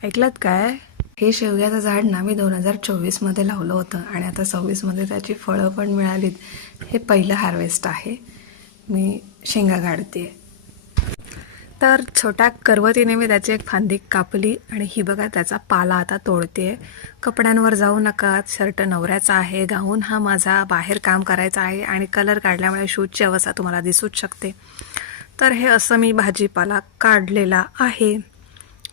ऐकलत काय? हे शेवग्याचं झाड ना मी 2024 लावलं होतं आणि आता 26 त्याची फळं पण मिळालीत. हे पहिलं हार्वेस्ट आहे. मी शेंगा काढते. तर छोट्या करवतीने मी त्याची एक फांदी कापली आणि ही बघा त्याचा पाला आता तोडते. कपड्यांवर जाऊ नका, शर्ट नवऱ्याचा आहे, गाऊन हा माझा बाहेर काम करायचा आहे आणि कलर काढल्यामुळे शूजची अवस्था तुम्हाला दिसूच शकते. तर हे असं मी भाजीपाला काढलेला आहे,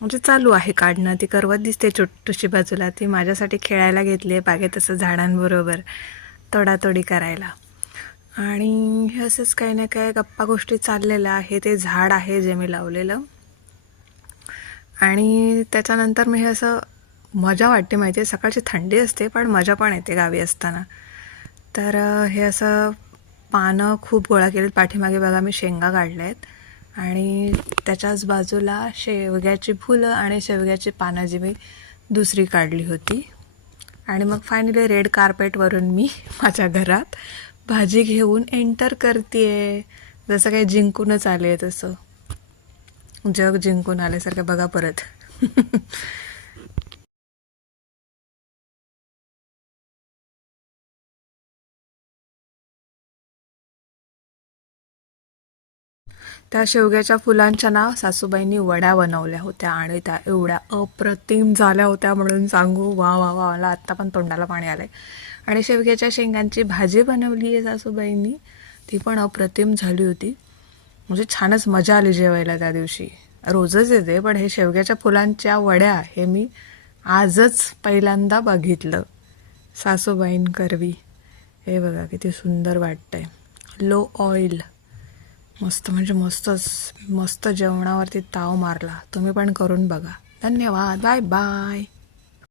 म्हणजे चालू आहे काढणं. ती करवत दिसते छोटीशी बाजूला, ती माझ्यासाठी खेळायला घेतली आहे बागेत असं झाडांबरोबर तोडातोडी करायला. आणि हे असंच काही ना काय गप्पा गोष्टी चाललेल्या आहे. ते झाड आहे जे मी लावलेलं. आणि त्याच्यानंतर मी हे असं मजा वाटते माहिती आहे, सकाळची थंडी असते पण मजा पण येते गावी असताना. तर हे असं पानं खूप गोळा केलीत. पाठीमागे बघा मी शेंगा काढल्या आहेत आणि त्याच्याच बाजूला शेवग्याची फुलं आणि शेवग्याची पानं जी मी दुसरी काढली होती. आणि मग फायनली रेड कार्पेटवरून मी माझ्या घरात भाजी घेऊन एंटर करते. जसं काही जिंकूनच आले आहे, तसं जग जिंकून आल्यासारखं. बघा परत त्या शेवग्याच्या फुलांच्या ना सासूबाईंनी वड्या बनवल्या होत्या आणि त्या एवढ्या अप्रतिम झाल्या होत्या म्हणून सांगू. वा वा वा, मला आत्ता पण तोंडाला पाणी आलंय. आणि शेवग्याच्या शेंगांची भाजी बनवली आहे सासूबाईंनी, ती पण अप्रतिम झाली होती. म्हणजे छानच मजा आली जेवायला त्या दिवशी. रोजच येते पण हे शेवग्याच्या फुलांच्या वड्या हे मी आजच पहिल्यांदा बघितलं सासूबाईंकरवी. हे बघा किती सुंदर वाटतंय. लो ऑइल, मस्त म्हणजे मस्तच. मस्त जेवणावरती ताव मारला. तुम्ही पण करून बघा. धन्यवाद. Bye bye.